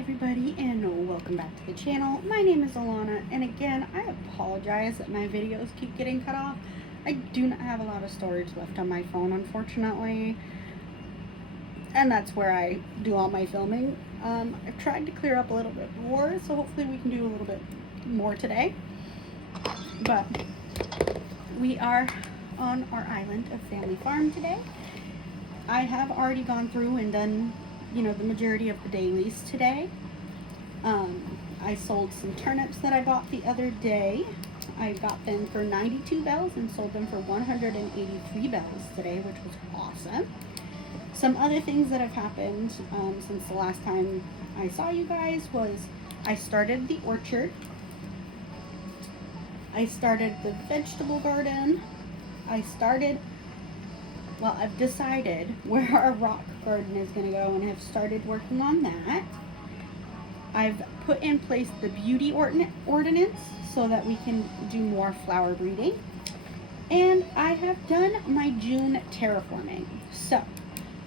everybody, and welcome back to the channel. My name is Alana, and again, I apologize that my videos keep getting cut off. I do not have a lot of storage left on my phone, unfortunately, and that's where I do all my filming. I've tried to clear up a little bit more, so hopefully we can do a little bit more today. But we are on our island of Family Farm today. I have already gone through and done the majority of the dailies today. I sold some turnips that I bought the other day. I got them for 92 bells and sold them for 183 bells today, which was awesome. Some other things that have happened since the last time I saw you guys was I started the orchard. I started the vegetable garden. I've decided where our rock garden is going to go and have started working on that. I've put in place the beauty ordinance so that we can do more flower breeding. And I have done my June terraforming. So,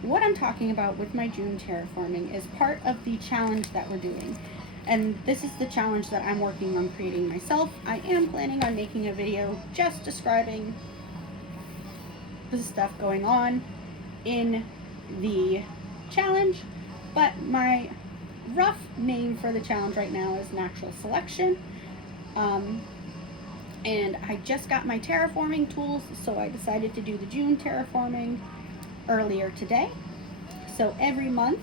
what I'm talking about with my June terraforming is part of the challenge that we're doing. And this is the challenge that I'm working on creating myself. I am planning on making a video just describing the stuff going on in the challenge, but my rough name for the challenge right now is natural selection. And I just got my terraforming tools, so I decided to do the June terraforming earlier today. So every month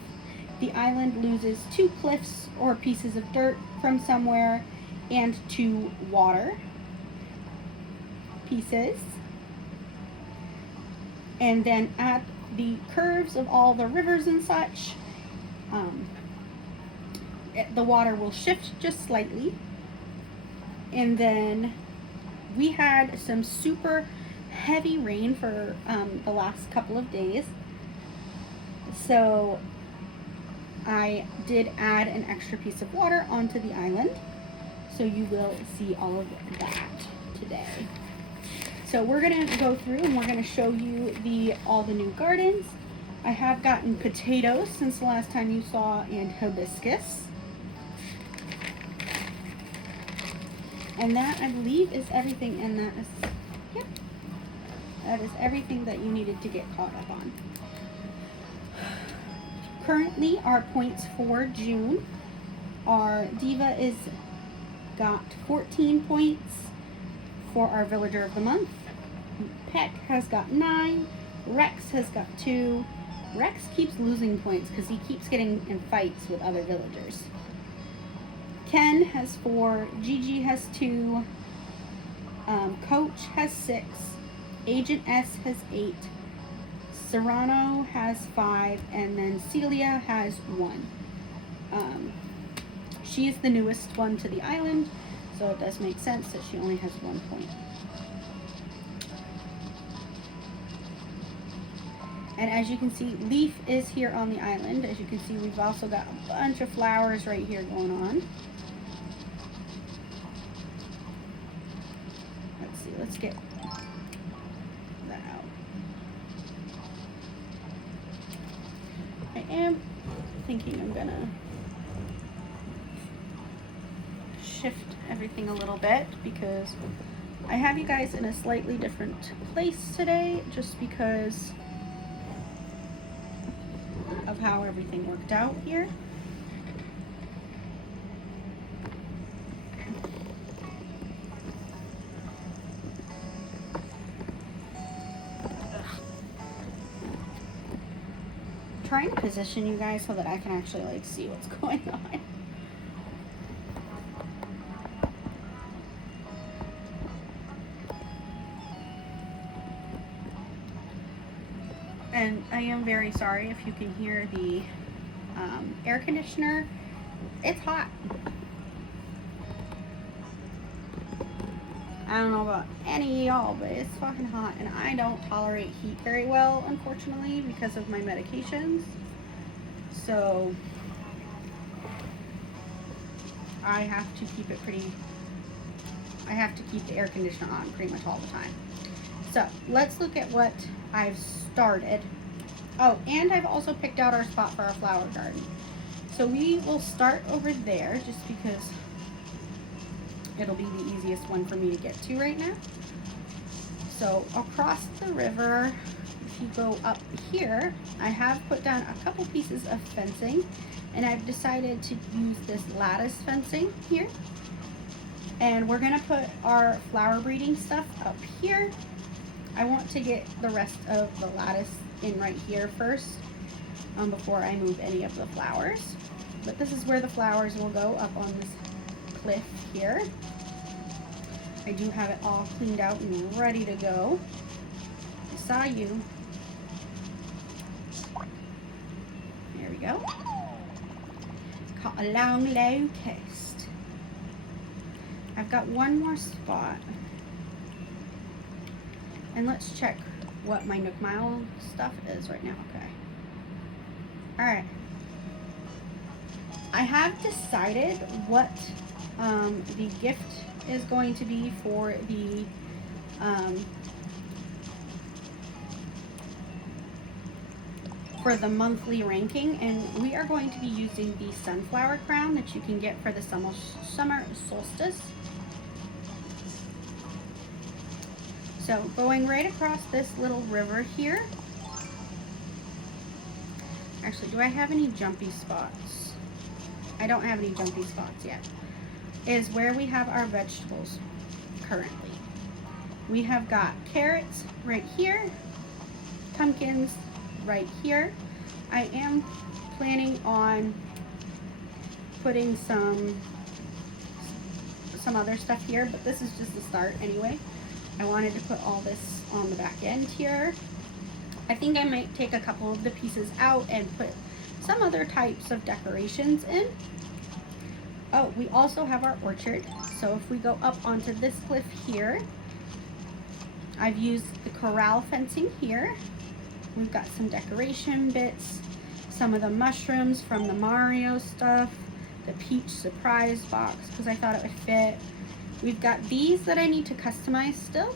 the island loses 2 cliffs or pieces of dirt from somewhere and 2 water pieces. And then at the curves of all the rivers and such, the water will shift just slightly. And then we had some super heavy rain for the last couple of days. So I did add an extra piece of water onto the island. So you will see all of that today. So we're going to go through and we're going to show you all the new gardens. I have gotten potatoes since the last time you saw, and hibiscus. And that, I believe, is everything, and that is everything that you needed to get caught up on. Currently, our points for June are Diva is got 14 points for our Villager of the Month. Peck has got 9. Rex has got 2. Rex keeps losing points because he keeps getting in fights with other villagers. Ken has 4. Gigi has 2. Coach has 6. Agent S has 8. Serrano has 5. And then Celia has 1. She is the newest one to the island, so it does make sense that she only has 1 point. And as you can see, Leaf is here on the island. As you can see, we've also got a bunch of flowers right here going on. Let's see, let's get that out. I am thinking I'm gonna shift everything a little bit because I have you guys in a slightly different place today, just because of how everything worked out here. Trying to position you guys so that I can actually see what's going on. And I am very sorry if you can hear the air conditioner. It's hot. I don't know about any of y'all, but it's fucking hot. And I don't tolerate heat very well, unfortunately, because of my medications. So I have to keep it I have to keep the air conditioner on pretty much all the time. So let's look at what I've started. Oh, and I've also picked out our spot for our flower garden. So we will start over there just because it'll be the easiest one for me to get to right now. So across the river, if you go up here, I have put down a couple pieces of fencing, and I've decided to use this lattice fencing here. And we're gonna put our flower breeding stuff up here. I want to get the rest of the lattice in right here first, before I move any of the flowers. But this is where the flowers will go, up on this cliff here. I do have it all cleaned out and ready to go. I saw you. There we go. Caught a long locust. I've got one more spot. And let's check what my Nook Mile stuff is right now. Okay. Alright. I have decided what the gift is going to be for the monthly ranking, and we are going to be using the sunflower crown that you can get for the summer solstice. So going right across this little river here. Actually, do I have any jumpy spots? I don't have any jumpy spots yet. Is where we have our vegetables currently. We have got carrots right here, pumpkins right here. I am planning on putting some other stuff here, but this is just the start anyway. I wanted to put all this on the back end here. I think I might take a couple of the pieces out and put some other types of decorations in. Oh, we also have our orchard. So if we go up onto this cliff here, I've used the corral fencing here. We've got some decoration bits, some of the mushrooms from the Mario stuff, the peach surprise box because I thought it would fit. We've got these that I need to customize still,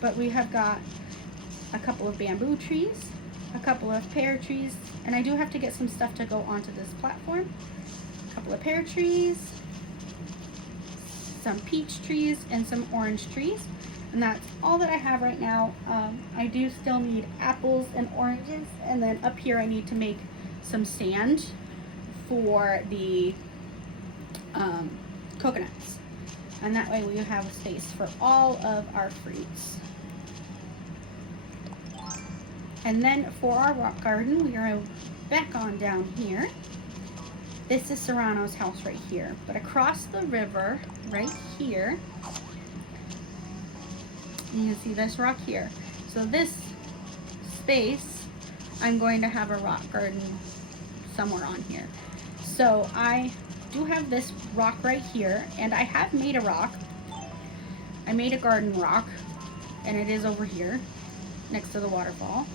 but we have got a couple of bamboo trees, a couple of pear trees, and I do have to get some stuff to go onto this platform. A couple of pear trees, some peach trees, and some orange trees. And that's all that I have right now. I do still need apples and oranges, and then up here I need to make some sand for the coconuts. And that way we have a space for all of our fruits. And then for our rock garden, we are back on down here. This is Serrano's house right here. But across the river, right here, you can see this rock here. So this space, I'm going to have a rock garden somewhere on here. So I do have this rock right here, and I have made a rock. I made a garden rock, and it is over here next to the waterfall.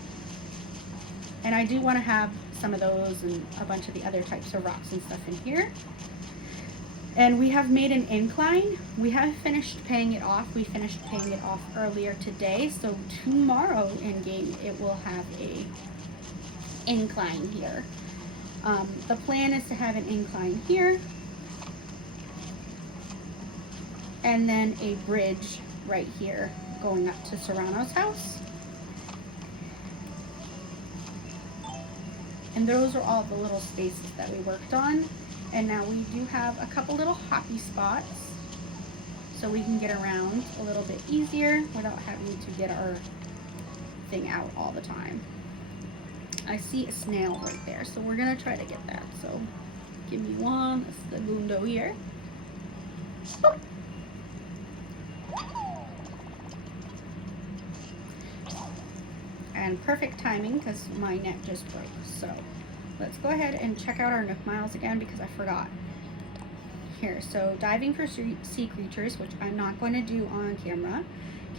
And I do want to have some of those and a bunch of the other types of rocks and stuff in here. And we have made an incline. We have finished paying it off. We finished paying it off earlier today. So tomorrow in game, it will have a incline here. The plan is to have an incline here. And then a bridge right here going up to Serrano's house. And those are all the little spaces that we worked on. And now we do have a couple little hoppy spots so we can get around a little bit easier without having to get our thing out all the time. I see a snail right there, so we're gonna try to get that. So give me one segundo here. Boop. And perfect timing because my net just broke. So let's go ahead and check out our Nook Miles again because I forgot. Here, so diving for sea creatures, which I'm not going to do on camera.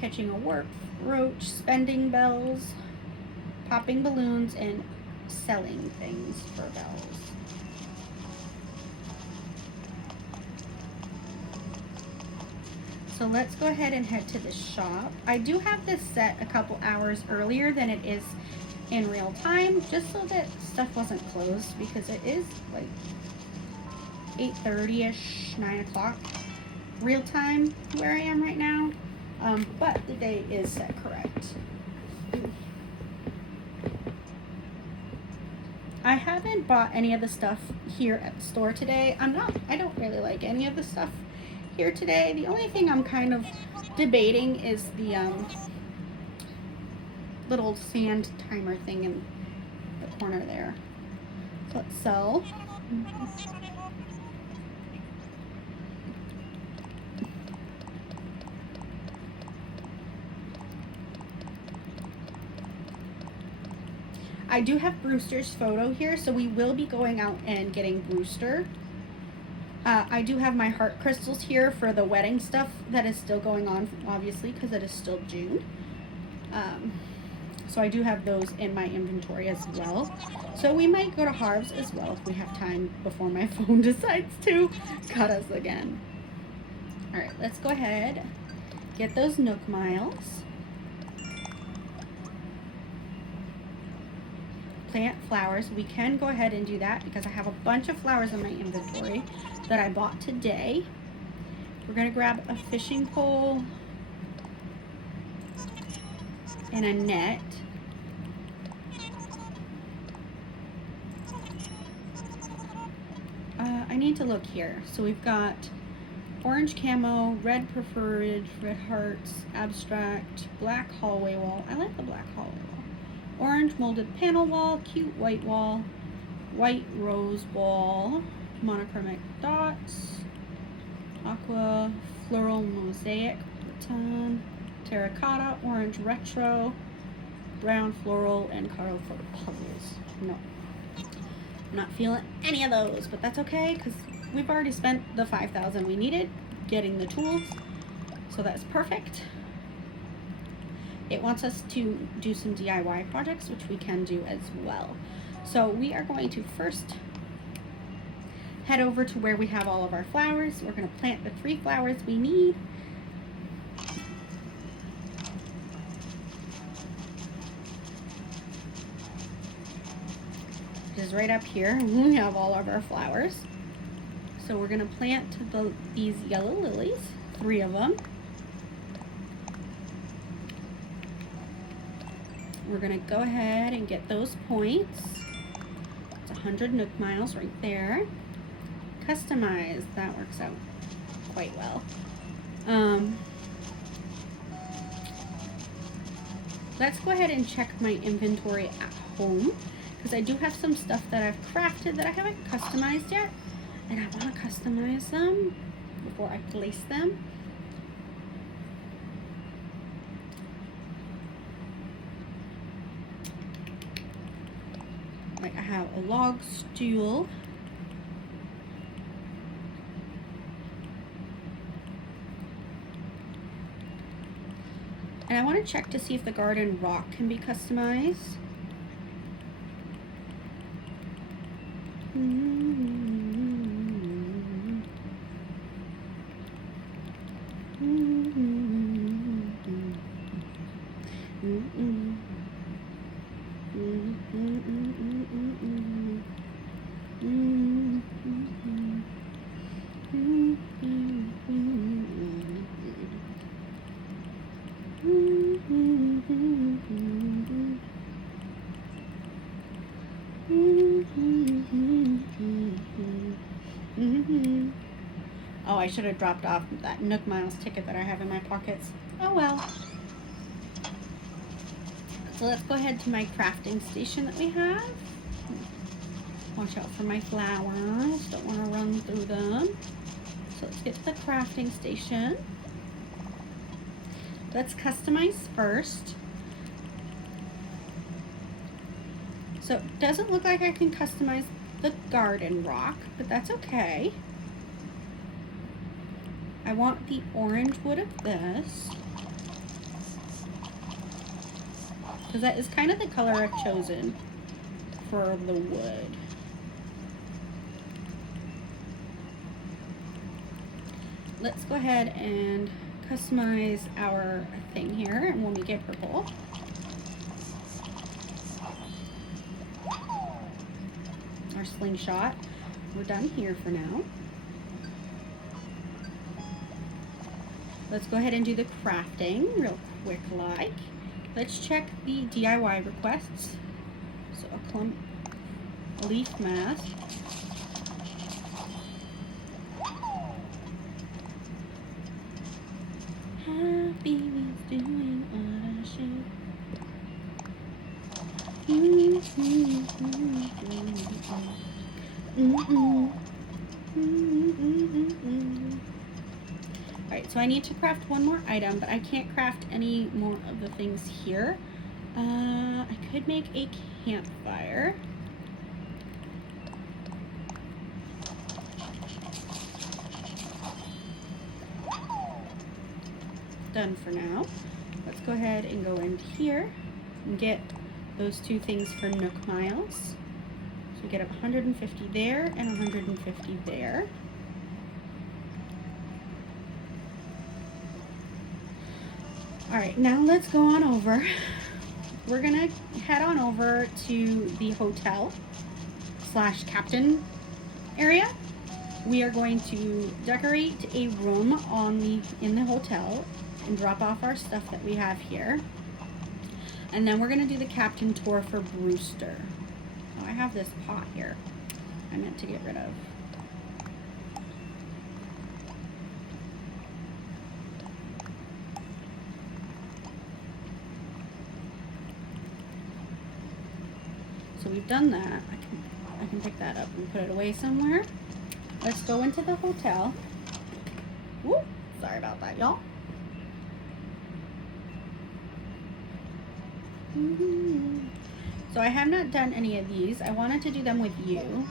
Catching a warp, roach, spending bells, popping balloons, and selling things for bells. So let's go ahead and head to the shop. I do have this set a couple hours earlier than it is in real time, just so that stuff wasn't closed, because it is like 8:30ish, 9 o'clock real time where I am right now. But the day is set correct. I haven't bought any of the stuff here at the store today. I don't really like any of the stuff here today. The only thing I'm kind of debating is the little sand timer thing in the corner there. So let's sell. I do have Brewster's photo here, so we will be going out and getting Brewster. I do have my heart crystals here for the wedding stuff that is still going on, obviously, because it is still June. So I do have those in my inventory as well. So we might go to Harv's as well if we have time before my phone decides to cut us again. All right, let's go ahead, get those Nook Miles. Plant flowers. We can go ahead and do that because I have a bunch of flowers in my inventory that I bought today. We're going to grab a fishing pole and a net. I need to look here. So we've got orange camo, red preferred, red hearts, abstract, black hallway wall. I like the black hallway wall. Orange molded panel wall, cute white wall, white rose wall, monochromatic dots, aqua floral mosaic, baton, terracotta, orange retro, brown floral, and colorful puzzles. No, I'm not feeling any of those, but that's okay because we've already spent the $5,000 we needed getting the tools, so that's perfect. It wants us to do some DIY projects, which we can do as well. So we are going to first head over to where we have all of our flowers. We're going to plant the 3 flowers we need. Which is right up here. We have all of our flowers. So we're going to plant these yellow lilies, 3 of them. We're going to go ahead and get those points. It's 100 Nook Miles right there. Customize, that works out quite well. Let's go ahead and check my inventory at home because I do have some stuff that I've crafted that I haven't customized yet, and I want to customize them before I place them. Like I have a log stool. And I want to check to see if the garden rock can be customized. Oh, I should have dropped off that Nook Miles ticket that I have in my pockets. Oh well. So let's go ahead to my crafting station that we have. Watch out for my flowers. Don't want to run through them. So let's get to the crafting station. Let's customize first. So it doesn't look like I can customize the garden rock, but that's okay. I want the orange wood of this, because that is kind of the color I've chosen for the wood. Let's go ahead and customize our thing here, and when we get purple, our slingshot, we're done here for now. let's go ahead and do the crafting real quick like. Let's check the DIY requests. So a leaf mask. Happy means doing what I should. Alright, so I need to craft one more item, but I can't craft any more of the things here. I could make a campfire. Done for now. Let's go ahead and go in here and get those two things for Nook Miles. So we get 150 there and 150 there. Alright, now let's go on over. We're gonna head on over to the hotel / captain area. We are going to decorate a room in the hotel and drop off our stuff that we have here. And then we're gonna do the captain tour for Brewster. Oh, I have this pot here I meant to get rid of. So we've done that. I can pick that up and put it away somewhere. Let's go into the hotel. Whoop, sorry about that, y'all. So I have not done any of these. I wanted to do them with you.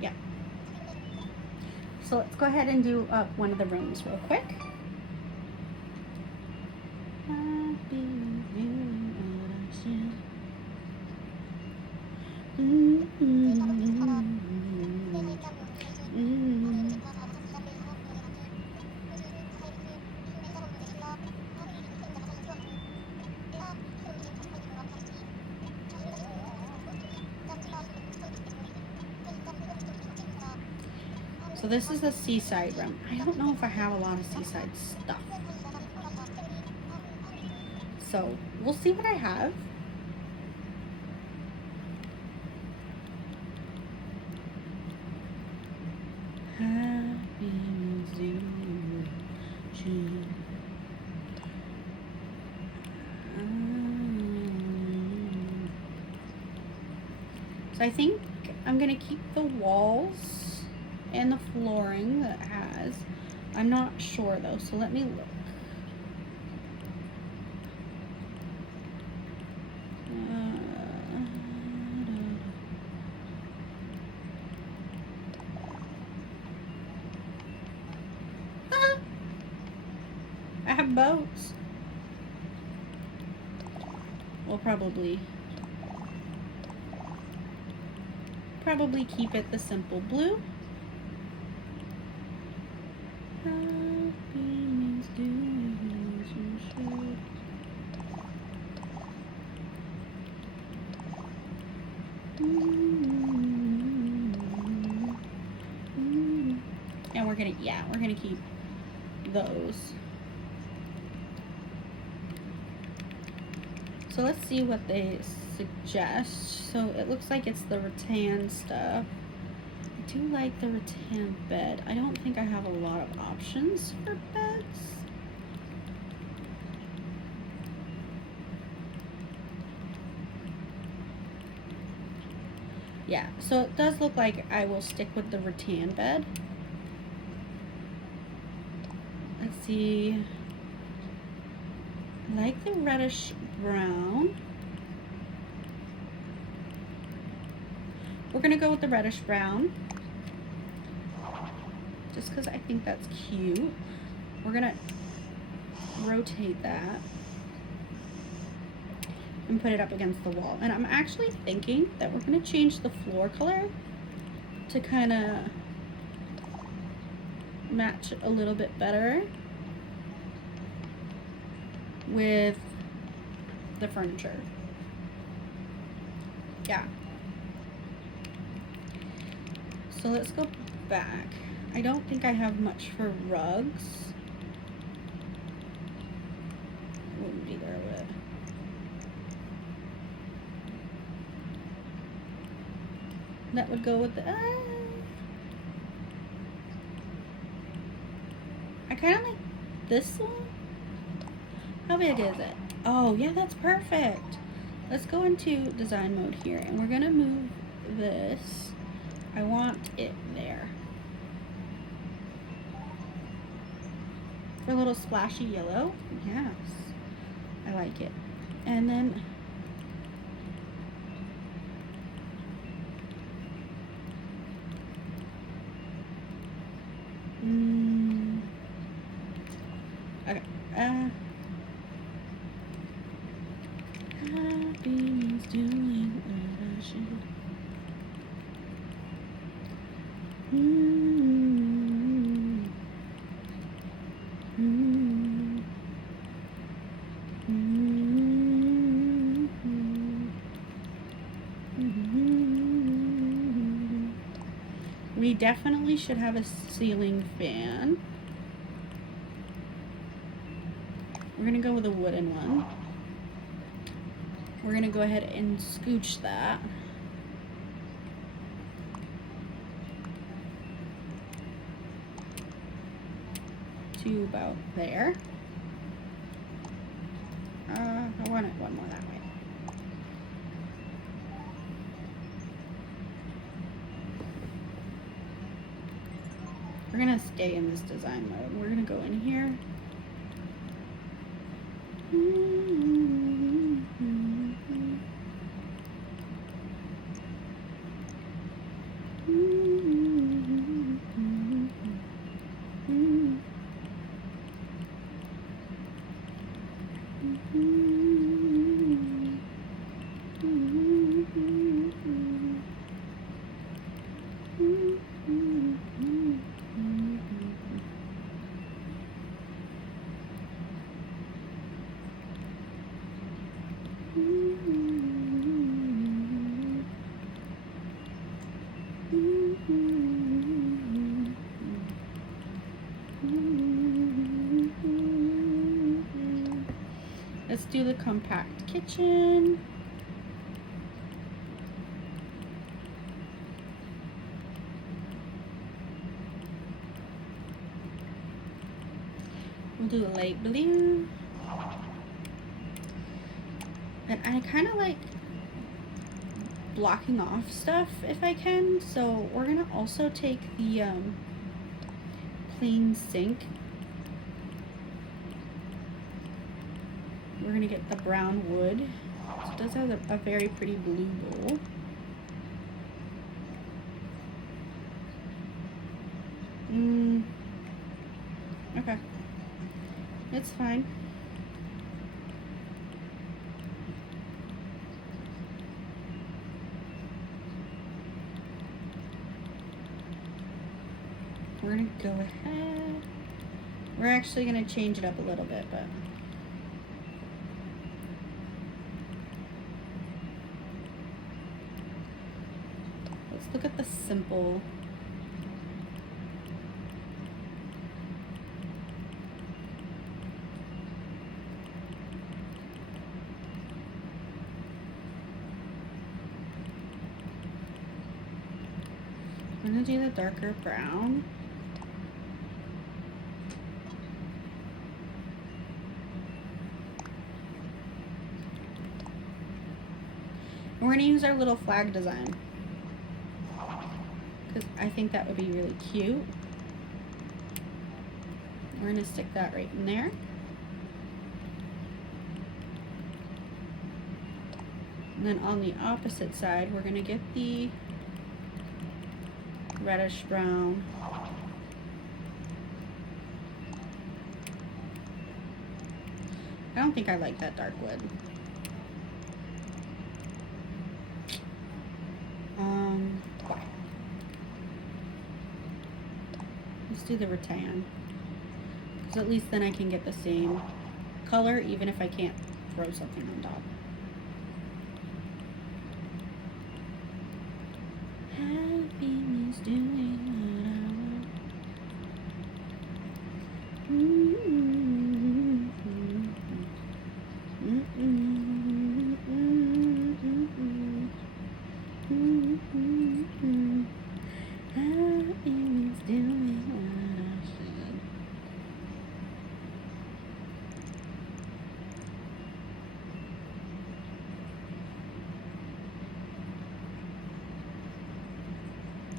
Yeah. So let's go ahead and do up one of the rooms real quick. So this is a seaside room. I don't know if I have a lot of seaside stuff. So we'll see what I have. So I think I'm gonna keep the walls and the flooring that it has. I'm not sure though, so let me look. I have boats. We'll probably keep it the simple blue. And we're gonna keep those. So let's see what they suggest. So it looks like it's the rattan stuff. I do like the rattan bed. I don't think I have a lot of options for beds. Yeah, so it does look like I will stick with the rattan bed. Let's see. I like the reddish brown. We're gonna go with the reddish brown just because I think that's cute. We're gonna rotate that and put it up against the wall. And I'm actually thinking that we're gonna change the floor color to kind of match a little bit better with the furniture. Yeah. So let's go back. I don't think I have much for rugs. Wouldn't be there with it. That would go with the... I kind of like this one. How big is it? Oh, yeah, that's perfect. Let's go into design mode here, and we're going to move this. I want it there. For a little splashy yellow. Yes. I like it. And then... okay. Happiness doing what I should. We definitely should have a ceiling fan. We're gonna go with a wooden one. We're gonna go ahead and scooch that. To about there. I want it one more that way. We're gonna stay in this design mode. We're gonna go in here. Let's do the compact kitchen. We'll do a light blue. And I kind of like blocking off stuff if I can. So we're gonna also take the plain sink. We're gonna get the brown wood. So it does have a very pretty blue bowl. Okay. It's fine. We're gonna go ahead. We're actually gonna change it up a little bit, but let's look at the simple. I'm gonna do the darker brown. And we're gonna use our little flag design because I think that would be really cute. We're gonna stick that right in there. And then on the opposite side, we're gonna get the reddish brown. I don't think I like that dark wood. Let's do the rattan. Because at least then I can get the same color even if I can't throw something on top. Happiness doing what I want.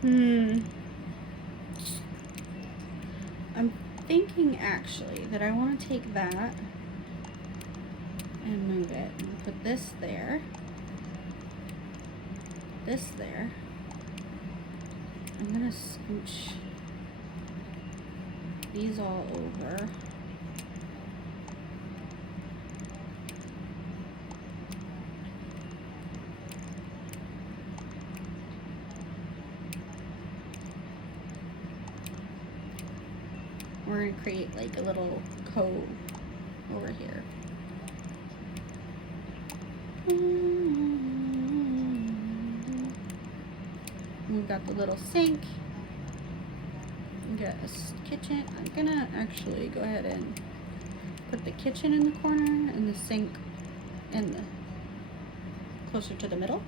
I'm thinking actually that I want to take that and move it and put this there, this there. I'm gonna scooch these all over. We're gonna create like a little cove over here. We've got the little sink. We got a kitchen. I'm gonna actually go ahead and put the kitchen in the corner and the sink in the closer to the middle.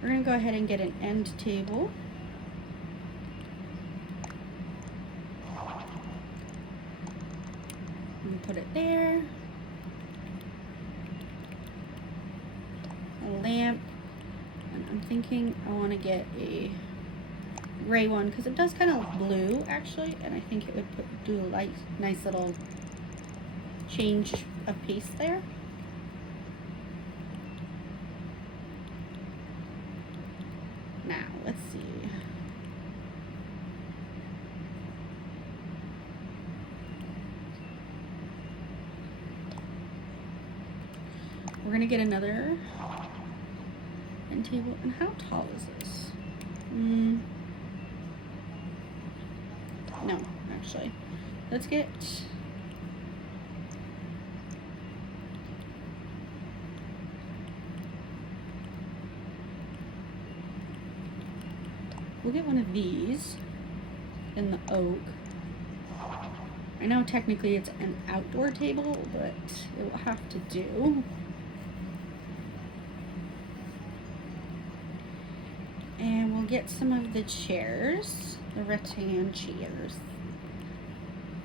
We're gonna go ahead and get an end table. And put it there. A lamp. And I'm thinking I want to get a gray one because it does kind of look blue actually, and I think it would do a nice little change of pace there. Now, let's see. We're gonna get another end table. And how tall is this? No, actually. Let's get we'll get one of these in the oak. I know technically it's an outdoor table, but it will have to do. And we'll get some of the chairs, the rattan chairs.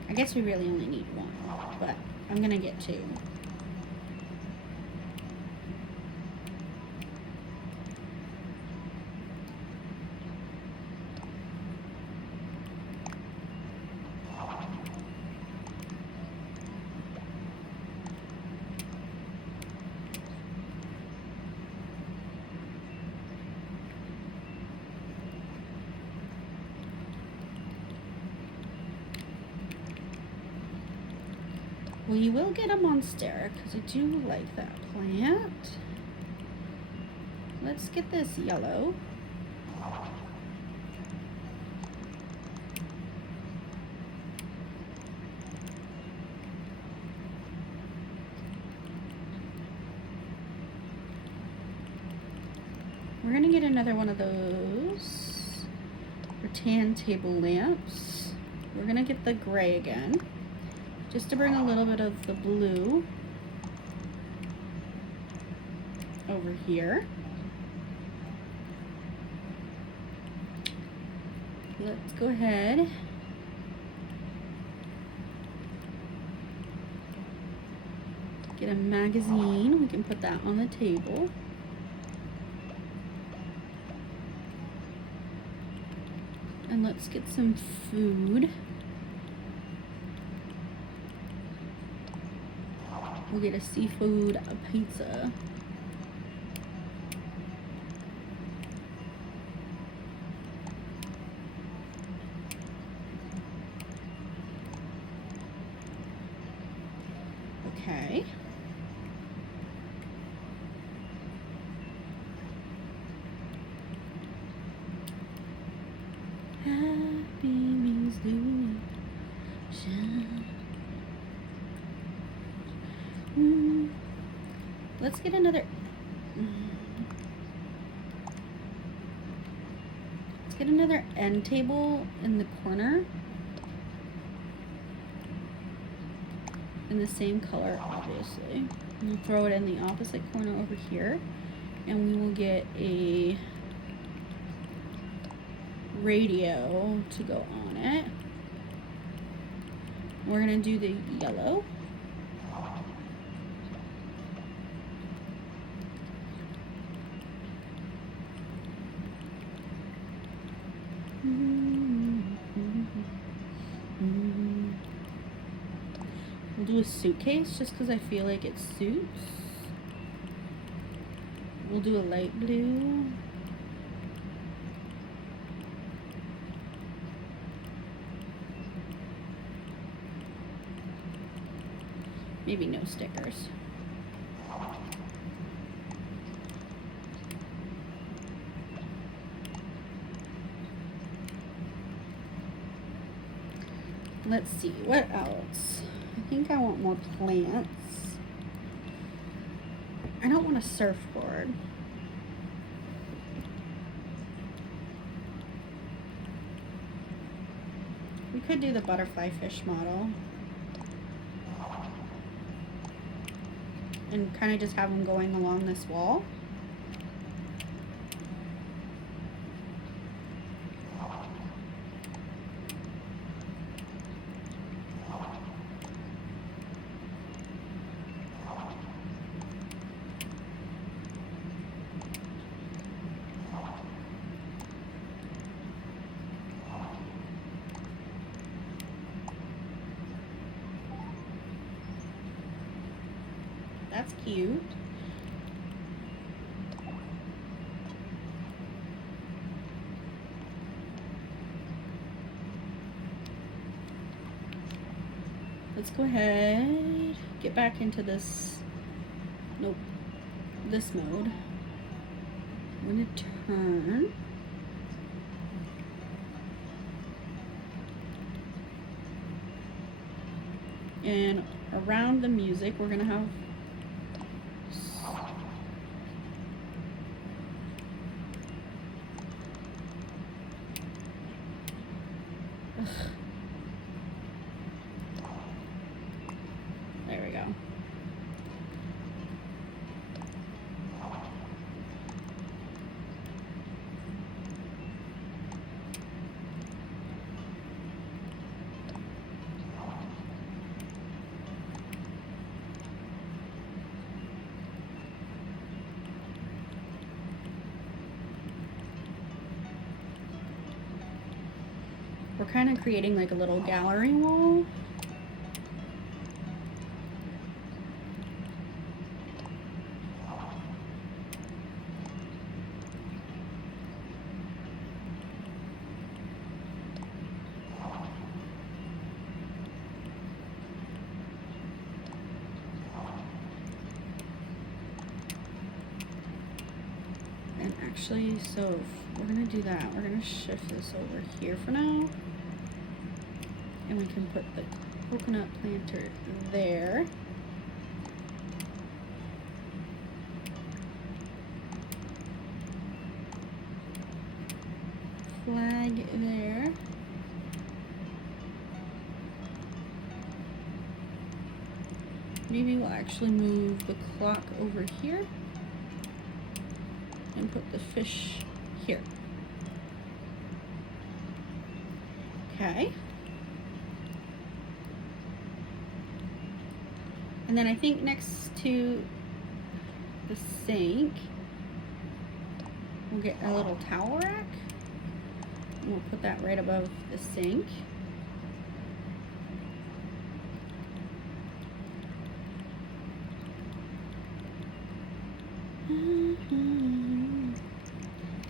I guess we really only need one, but I'm gonna get two. We will get a monstera because I do like that plant. Let's get this yellow. We're gonna get another one of those rattan table lamps. We're gonna get the gray again, just to bring a little bit of the blue over here. Let's go ahead get a magazine. We can put that on the table. And let's get some food. We'll get a seafood pizza. Okay. Happy means illusion. Let's get another. Let's get another end table in the corner. In the same color, obviously. We'll throw it in the opposite corner over here. And we will get a radio to go on it. We're gonna do the yellow. We'll do a suitcase just because I feel like it suits. We'll do a light blue. Maybe no stickers. Let's see, what else? I think I want more plants. I don't want a surfboard. We could do the butterfly fish model. And kind of just have them going along this wall. That's cute. Let's go ahead, get back into this, nope, this mode. I'm going to turn. And around the music, we're going to have there we go. We're kind of creating like a little gallery wall. And actually, so we're gonna do that. We're gonna shift this over here for now. And we can put the coconut planter there. Flag there. Maybe we'll actually move the clock over here and put the fish here. Okay. And then I think next to the sink, we'll get a little towel rack. And we'll put that right above the sink.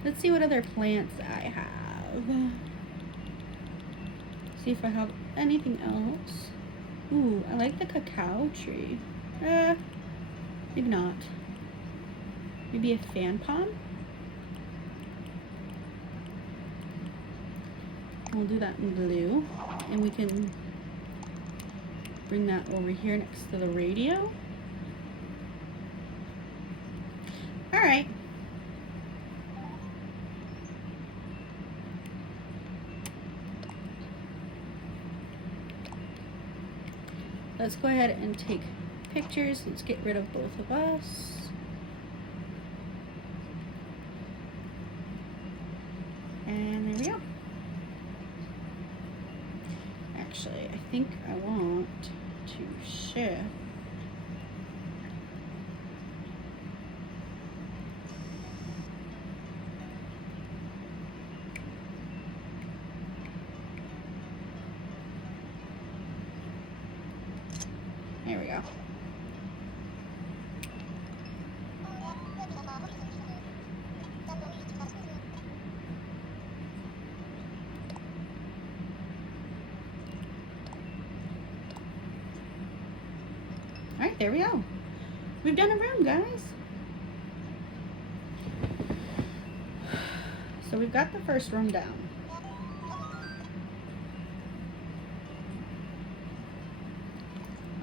Let's see what other plants I have. See if I have anything else. Ooh, I like the cacao tree. Maybe not. Maybe a fan palm? We'll do that in blue. And we can bring that over here next to the radio. Alright. Let's go ahead and take pictures. Let's get rid of both of us. And there we go. think I want to shift. There we go. Alright, there we go. We've done a room, guys. So we've got the first room down.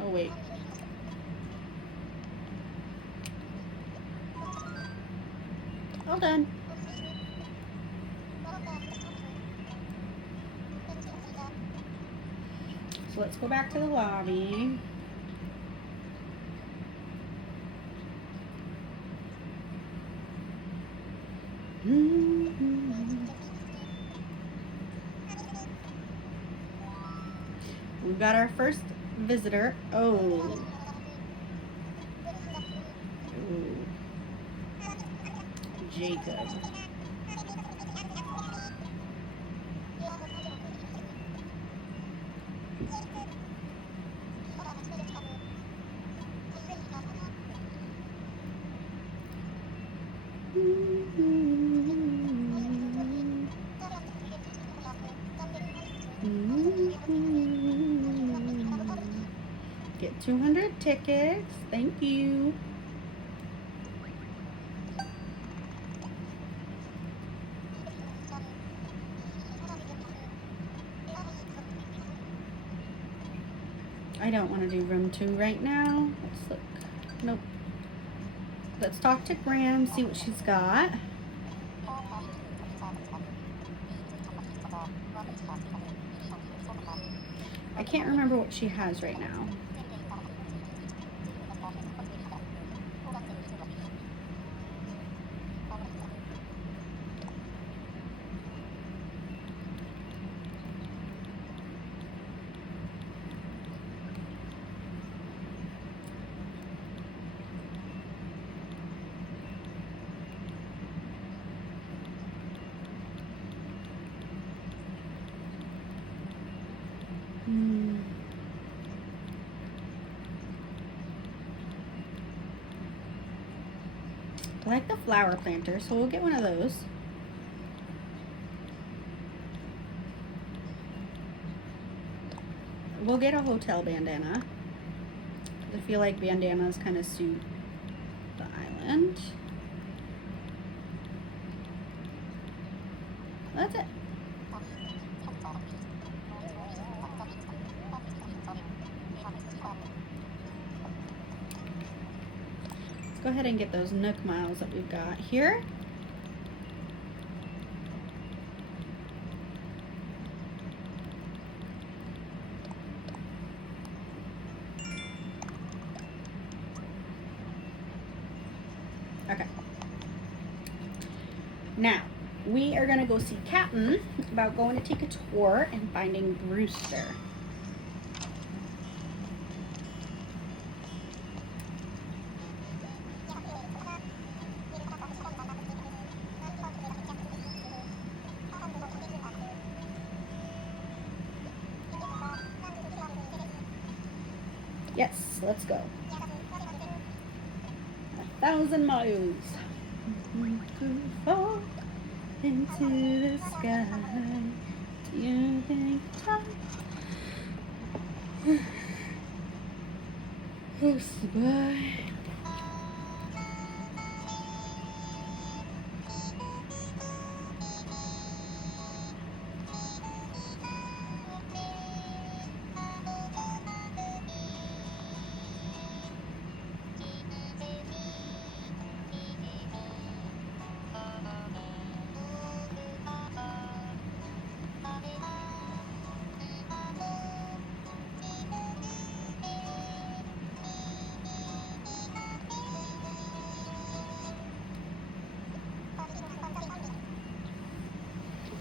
Oh, wait. All done. So let's go back to the lobby. We've got our first visitor. Oh. Ooh. Jacob. Get 200 tickets. Thank you. I don't want to do room 2 right now. Let's look. Nope. Let's talk to Graham, see what she's got. I can't remember what she has right now. I like the flower planter, so we'll get one of those. We'll get a hotel bandana. I feel like bandanas kind of suit the island. That's it. Let's go ahead and get those Nook miles that we've got here. Okay. Now, we are going to go see Captain about going to take a tour and finding Brewster. Yes, let's go. 1,000 miles. We could fall into the sky. Do you think time goes by?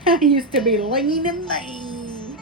I used to be lean and lean.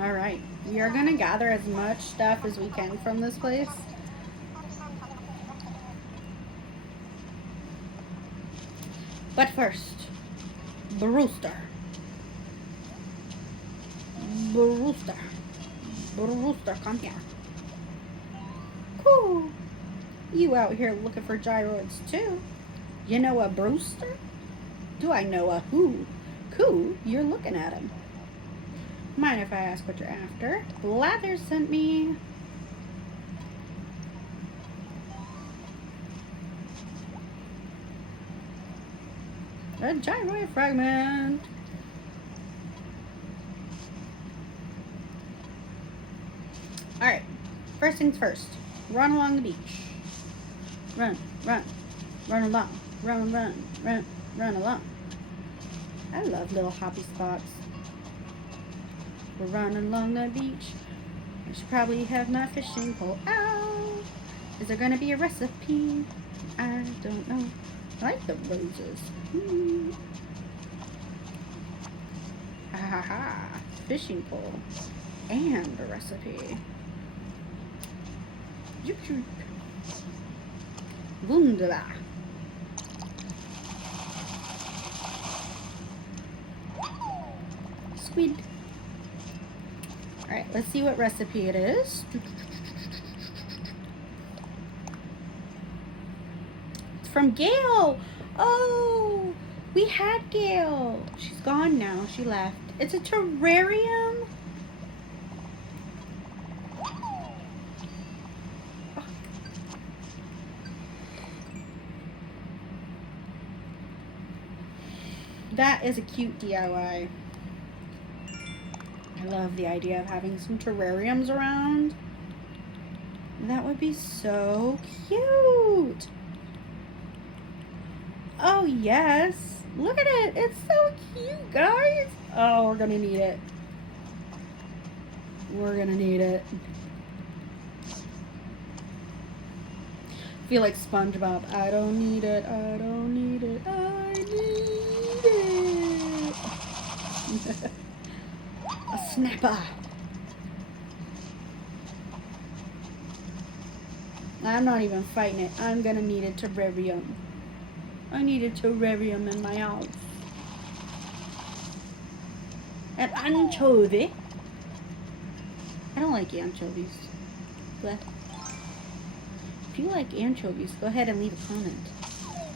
Alright, we are going to gather as much stuff as we can from this place. But first, Brewster. Brewster. Brewster, come here. Cool. You out here looking for gyroids too? You know a Brewster? Do I know a who? Cool, you're looking at him. Mind if I ask what you're after? Blather sent me. A gyroid fragment. Alright, first things first. Run along the beach. Run, run, run along. Run, run, run, run along. I love little hoppy spots. We're running along the beach. I should probably have my fishing pole out. Is there gonna be a recipe? I don't know. I like the roses. Ha ha ha. Fishing pole. And a recipe. Zoop zoop. Wunderbar. Squid. Alright, let's see what recipe it is. It's from Gail. Oh, we had Gail. She's gone now. She left. It's a terrarium. That is a cute DIY. I love the idea of having some terrariums around. That would be so cute. Oh, yes. Look at it. It's so cute, guys. Oh, we're going to need it. We're going to need it. I feel like SpongeBob. I don't need it. I don't need it. I need it. A snapper. I'm not even fighting it. I'm gonna need a terrarium. I need a terrarium in my house. An anchovy. I don't like anchovies. But if you like anchovies, go ahead and leave a comment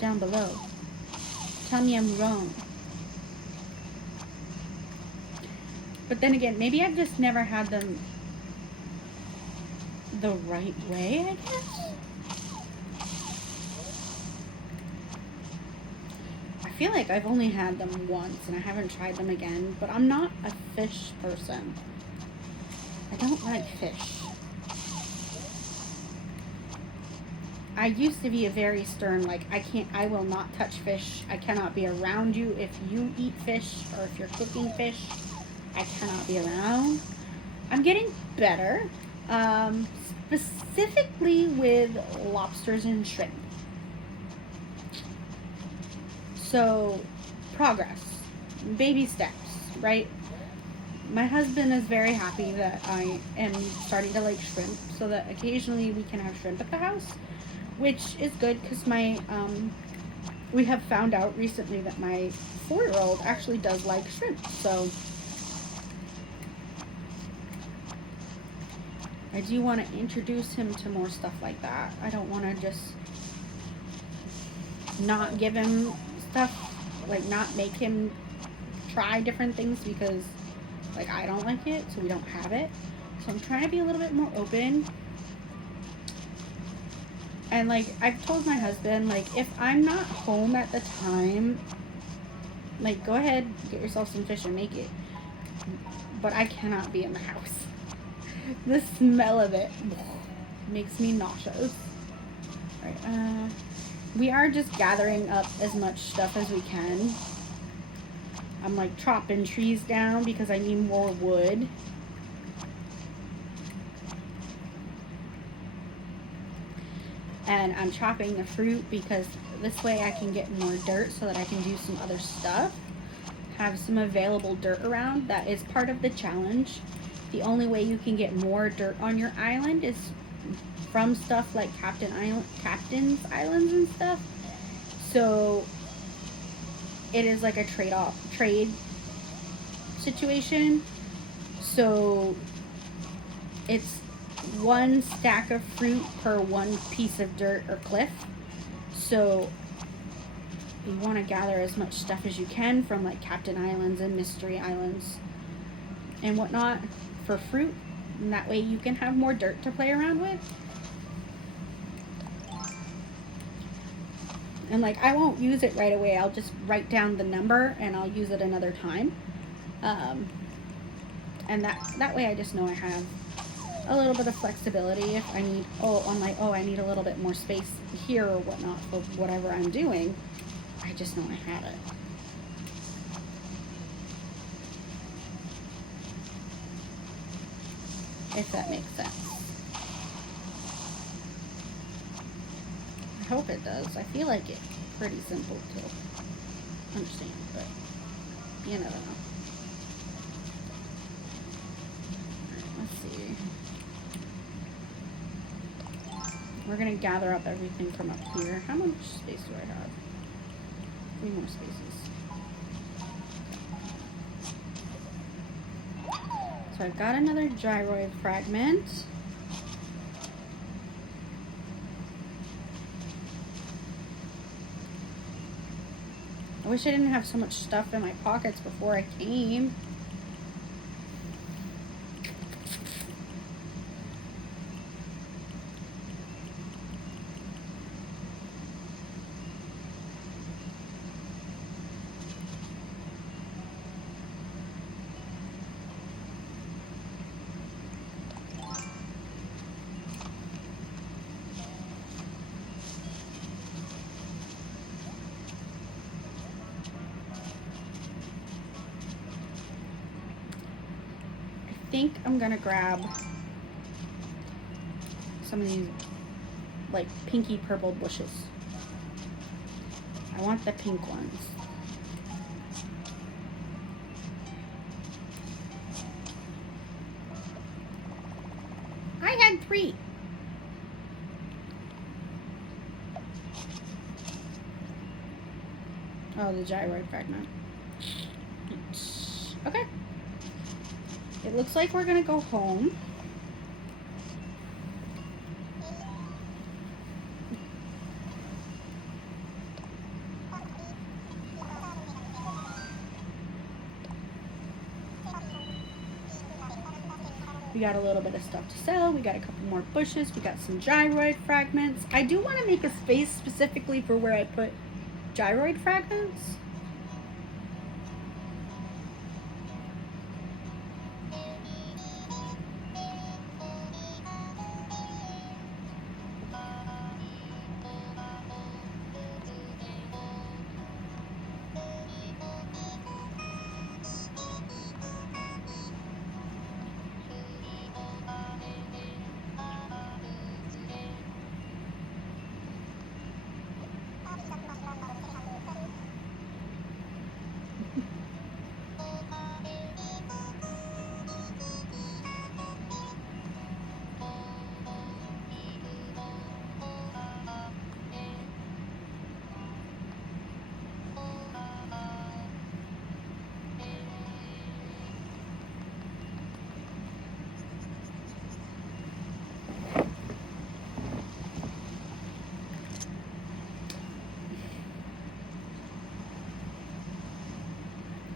down below. Tell me I'm wrong. But then again, maybe I've just never had them the right way, I guess. I feel like I've only had them once and I haven't tried them again, but I'm not a fish person. I don't like fish. I used to be a very stern, like, I will not touch fish. I cannot be around you if you eat fish or if you're cooking fish. I cannot be around. I'm getting better, specifically with lobsters and shrimp. So, progress, baby steps, right? My husband is very happy that I am starting to like shrimp, so that occasionally we can have shrimp at the house, which is good because we have found out recently that my 4-year-old actually does like shrimp, so I do want to introduce him to more stuff like that. I don't want to just not give him stuff, like not make him try different things because like I don't like it, so we don't have it. So I'm trying to be a little bit more open. And like I've told my husband, like if I'm not home at the time, like go ahead, get yourself some fish and make it. But I cannot be in the house. The smell of it makes me nauseous. Alright, we are just gathering up as much stuff as we can. I'm like chopping trees down because I need more wood. And I'm chopping the fruit because this way I can get more dirt so that I can do some other stuff. Have some available dirt around. That is part of the challenge. The only way you can get more dirt on your island is from stuff like Captain's Islands and stuff. So it is like a trade situation. So it's one stack of fruit per one piece of dirt or cliff. So you want to gather as much stuff as you can from like Captain Islands and Mystery Islands and whatnot for fruit, and that way you can have more dirt to play around with. And like, I won't use it right away. I'll just write down the number and I'll use it another time. And that way I just know I have a little bit of flexibility if I need, I need a little bit more space here or whatnot for whatever I'm doing. I just know I have it. If that makes sense. I hope it does. I feel like it's pretty simple to understand, but you never know. Let's see. We're going to gather up everything from up here. How much space do I have? 3 more spaces. So I've got another gyroid fragment. I wish I didn't have so much stuff in my pockets before I came. I think I'm gonna grab some of these like pinky purple bushes. I want the pink ones. I had 3. Oh, the gyroid fragment. Okay. It looks like we're gonna go home. We got a little bit of stuff to sell. We got a couple more bushes. We got some gyroid fragments. I do want to make a space specifically for where I put gyroid fragments.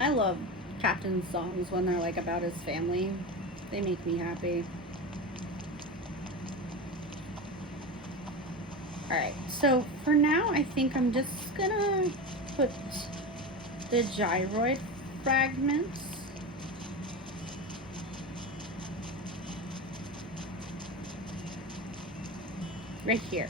I love Captain's songs when they're like about his family. They make me happy. Alright, so for now I think I'm just gonna put the gyroid fragments right here.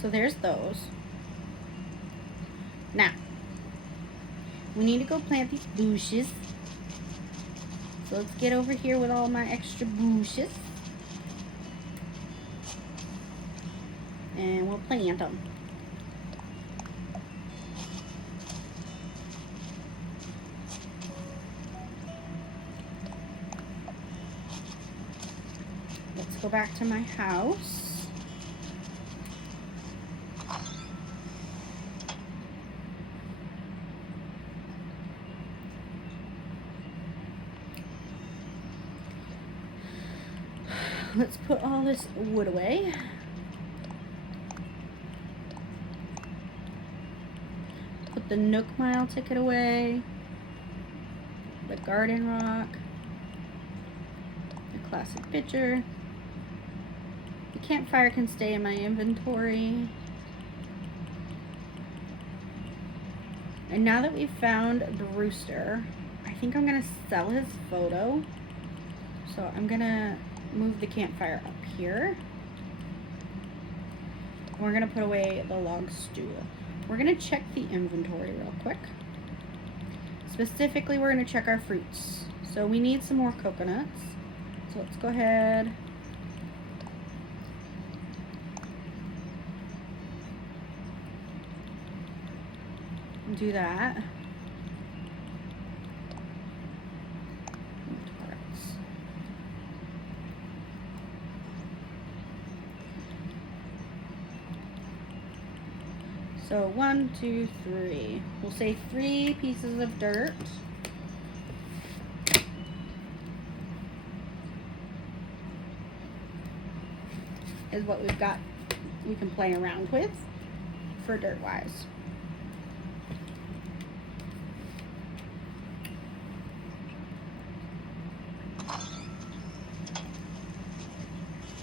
So there's those. Now, we need to go plant these bushes. So let's get over here with all my extra bushes. And we'll plant them. Let's go back to my house. Let's put all this wood away. Put the Nook Mile ticket away. The garden rock. The classic pitcher. The campfire can stay in my inventory. And now that we've found Brewster, I think I'm gonna sell his photo. So I'm gonna move the campfire up here. We're gonna put away the log stool. We're gonna check the inventory real quick. Specifically, we're gonna check our fruits. So we need some more coconuts. So let's go ahead. And do that. So 1, 2, 3. We'll say 3 pieces of dirt. Is what we've got, we can play around with for dirt wise.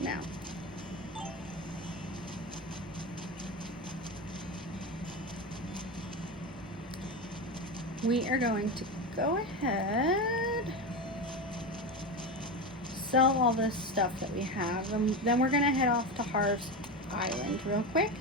Now, we are going to go ahead, sell all this stuff that we have, and then we're going to head off to Harv's Island real quick.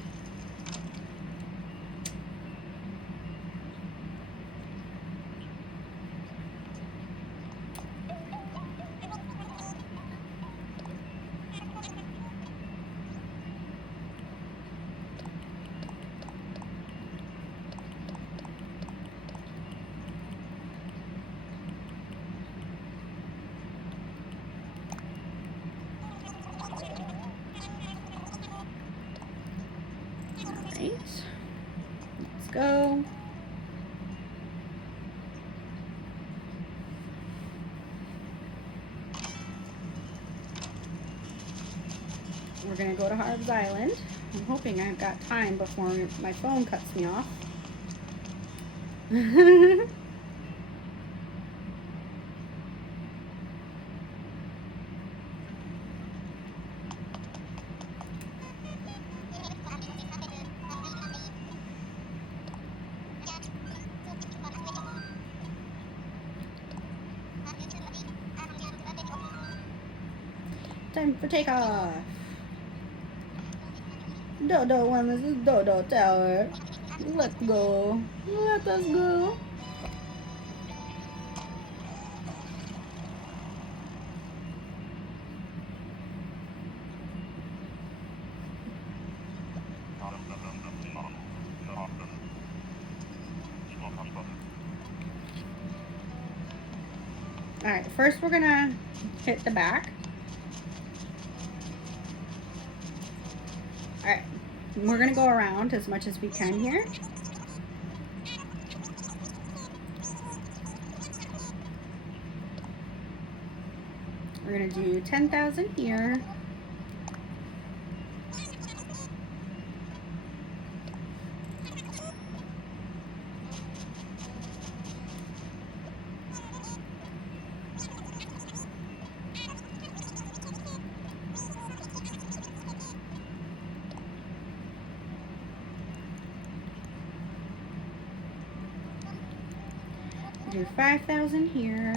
Let's go. We're gonna go to Harv's Island. I'm hoping I've got time before my phone cuts me off. Time for takeoff. Dodo one, this is Dodo Tower. Let's go. Let us go. Alright, first we're gonna hit the back. Alright, we're going to go around as much as we can here. We're going to do 10,000 here. Do 5,000 here.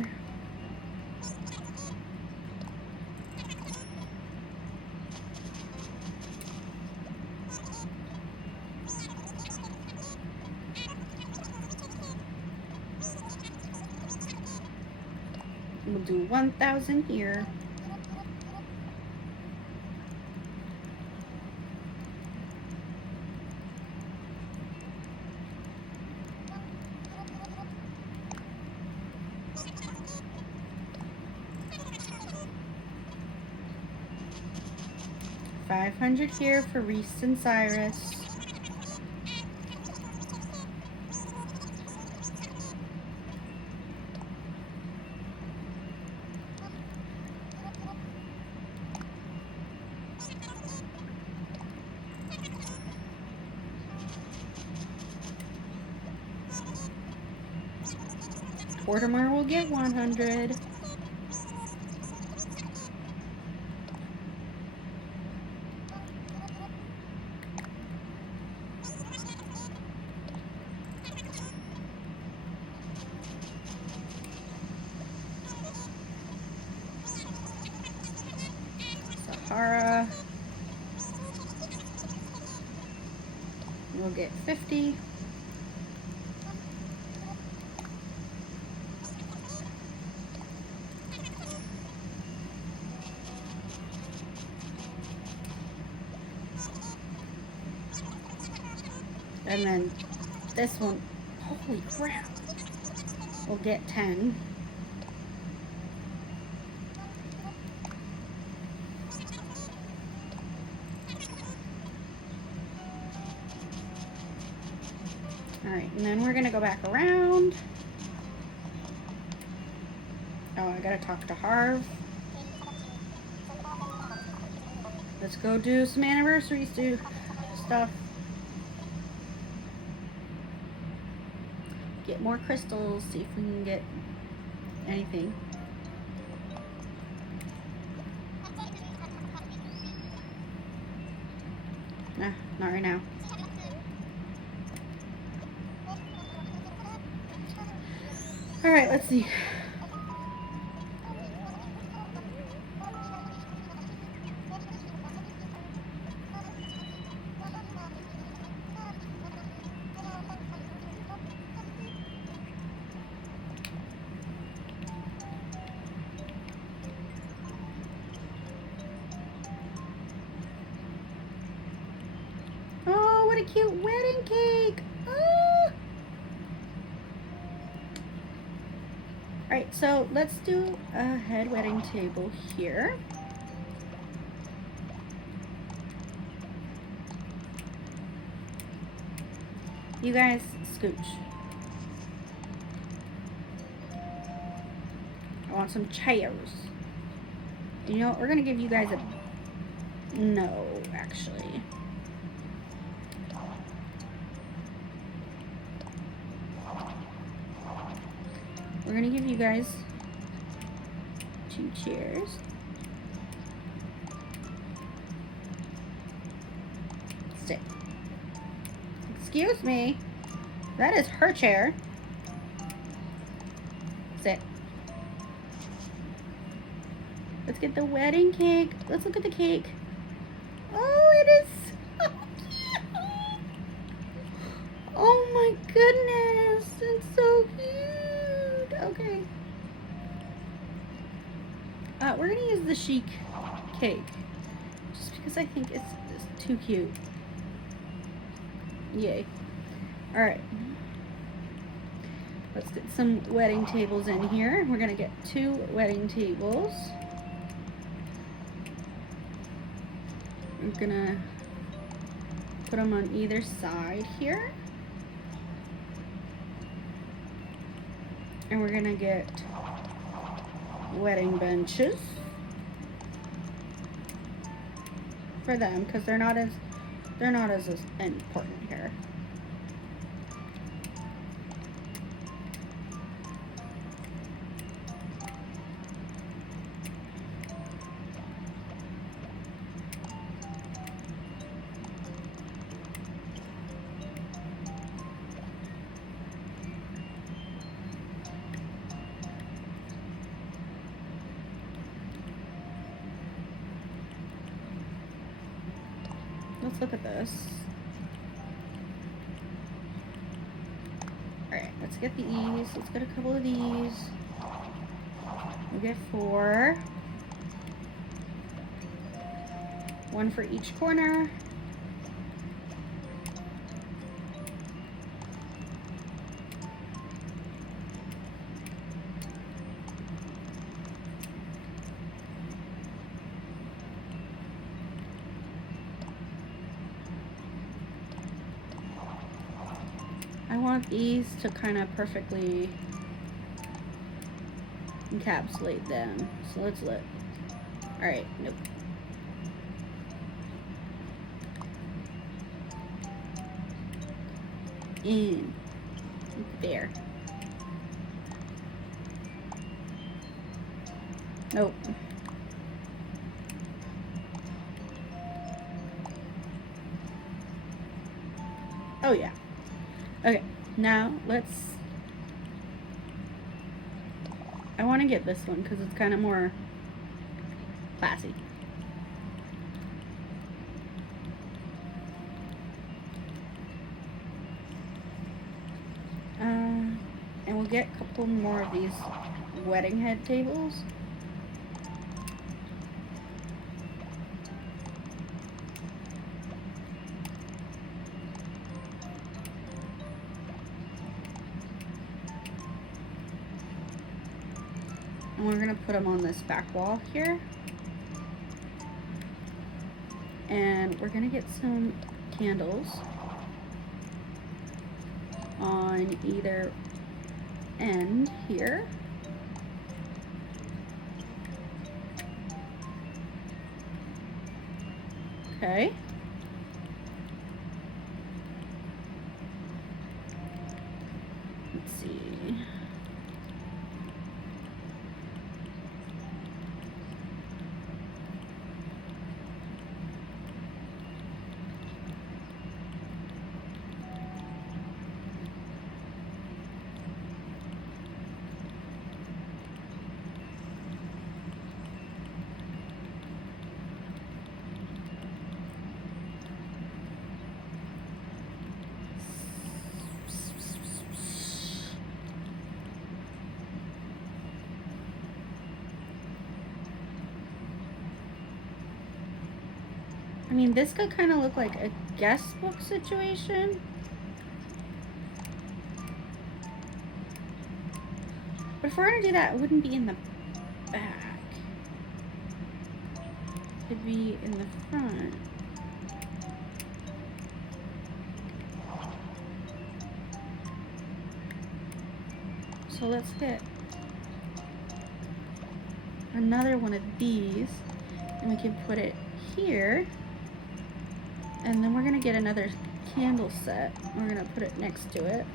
We'll do 1,000 here. $500 here for Reese and Cyrus. Mortimer will get 100. Sahara will get 50. And then this one, holy crap, will get 10. All right, and then we're gonna go back around. Oh, I gotta talk to Harv. Let's go do some anniversary stuff. Get more crystals, see if we can get anything. Nah, not right now. All right, let's see. Oh, what a cute wedding cake. Oh. Alright, so let's do a head wedding table here. You guys scooch. I want some chairs. You know what? We're gonna give you guys a... No, actually. We're gonna give you guys 2 chairs. Sit. Excuse me. That is her chair. Sit. Let's get the wedding cake. Let's look at the cake. Oh, it is so cute. Oh my goodness. It's so cute. Okay. We're gonna use the chic cake. Just because I think it's too cute. Yay. Alright. Let's get some wedding tables in here. We're gonna get 2 wedding tables. We're gonna put them on either side here. And we're gonna get wedding benches for them because they're not as important here. Let's look at this. Alright, let's get these. Let's get a couple of these. We'll get 4. 1 for each corner. I want these to kind of perfectly encapsulate them. So let's look. Alright, nope. In there. Nope. Oh yeah. Okay, now I want to get this one because it's kind of more classy. And we'll get a couple more of these wedding head tables. And we're going to put them on this back wall here. And we're going to get some candles on either end here. Okay. Let's see. I mean, this could kind of look like a guest book situation. But if we're going to do that, it wouldn't be in the back. It'd be in the front. So let's get another one of these, and we can put it here. And then we're going to get another candle set. We're going to put it next to it.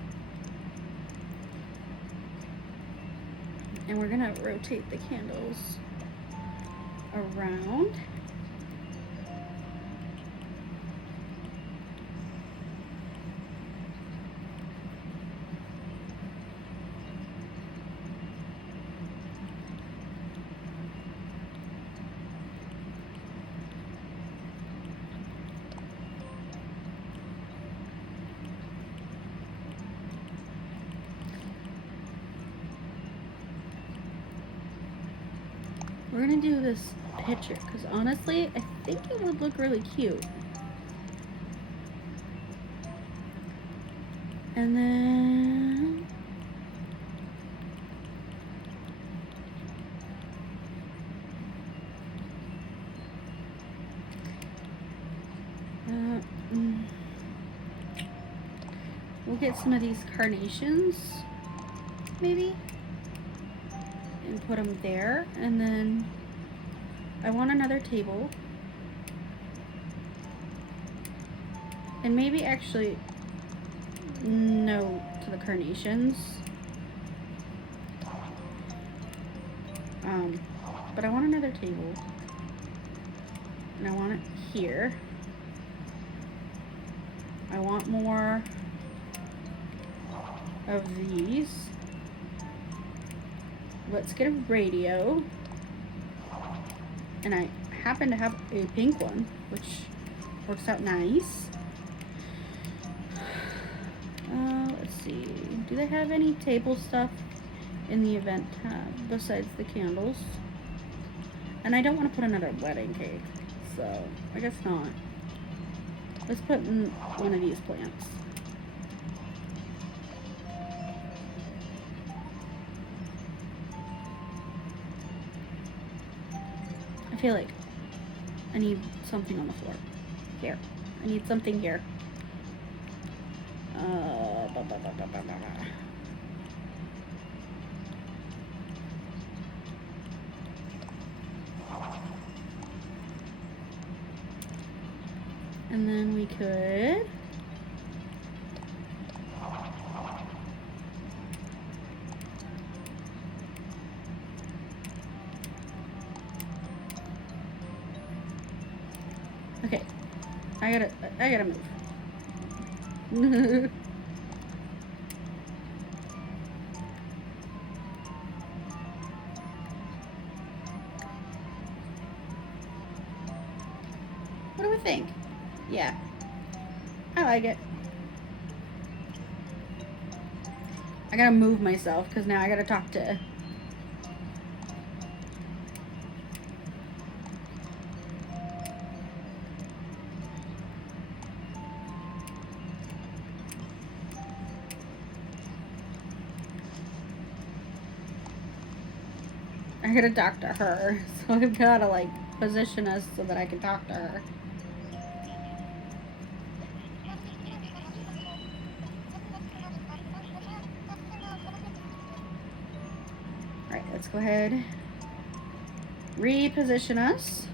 And we're going to rotate the candles around. We're gonna do this picture because honestly, I think it would look really cute. And then we'll get some of these carnations, maybe. And put them there, and then I want another table, and maybe actually no to the carnations, but I want another table, and I want it here. I want more of these. Let's get a radio, and I happen to have a pink one, which works out nice. Let's see, do they have any table stuff in the event tab besides the candles. And I don't want to put another wedding cake, so I guess not. Let's put in one of these plants. I feel like I need something on the floor. Here. I need something here. And then we could okay. I gotta move. What do we think? Yeah, I like it. I gotta move myself because now I gotta talk to. I gotta talk to her, so I've gotta like position us so that I can talk to her. Alright, let's go ahead. Reposition us.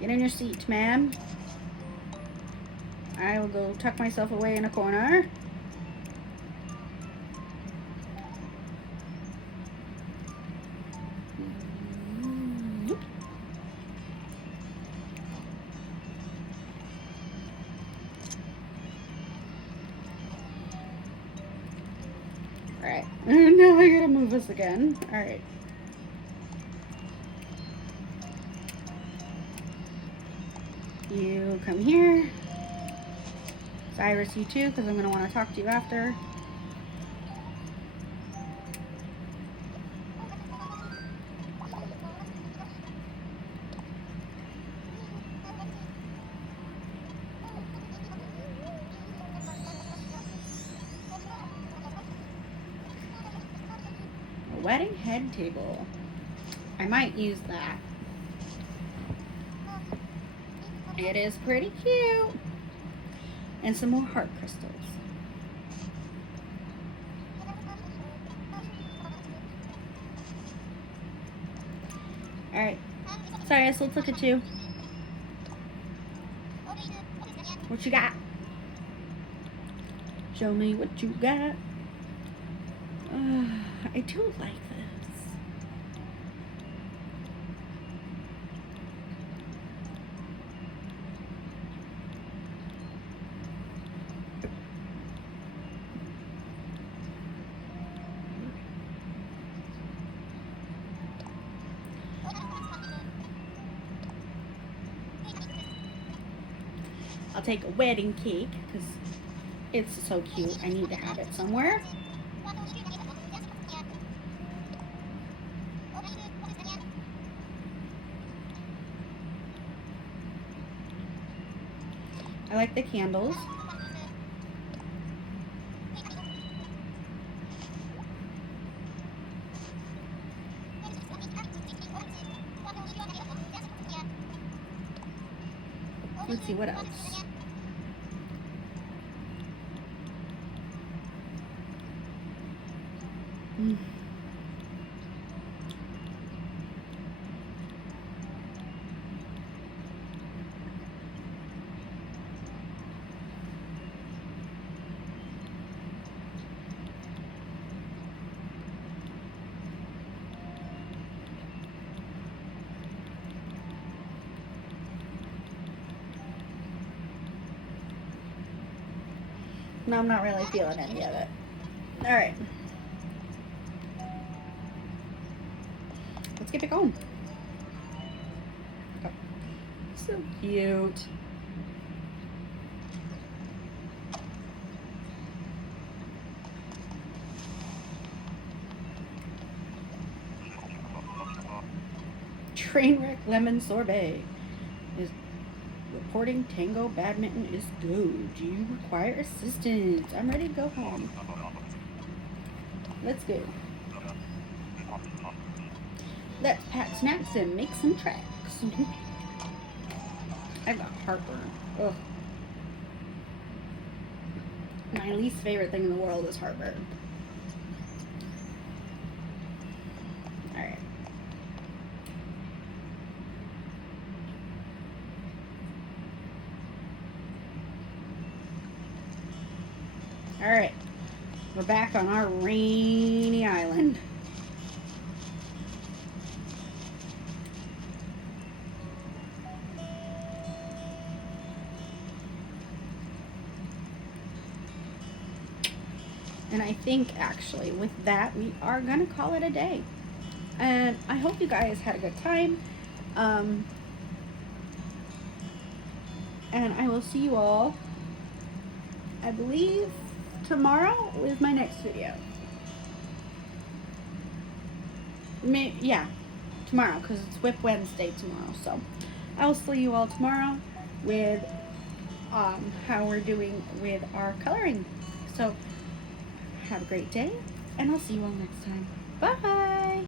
Get in your seat, ma'am. I will go tuck myself away in a corner. Alright, now I gotta move us again. Alright. You come here. Cyrus, you too, because I'm going to want to talk to you after. A wedding head table. I might use that. It is pretty cute. And some more heart crystals. Alright. Sorry, let's look at you. What you got? Show me what you got. I do like this. I'll take a wedding cake because it's so cute. I need to have it somewhere. I like the candles. Let's see what else. No, I'm not really feeling any of it. Alright. Let's get it going. Oh, so cute. Trainwreck Lemon Sorbet is reporting Tango Badminton is go. Do you require assistance? I'm ready to go home. Let's go. Let's pack snacks and make some tracks. I got heartburn. Ugh. My least favorite thing in the world is heartburn. Alright. Alright. We're back on our rainy island. And I think actually with that we are gonna call it a day. And I hope you guys had a good time. And I will see you all, I believe, tomorrow is my next video. Yeah, tomorrow, because it's Whip Wednesday tomorrow. So I will see you all tomorrow with how we're doing with our coloring. So have a great day, and I'll see you all next time. Bye!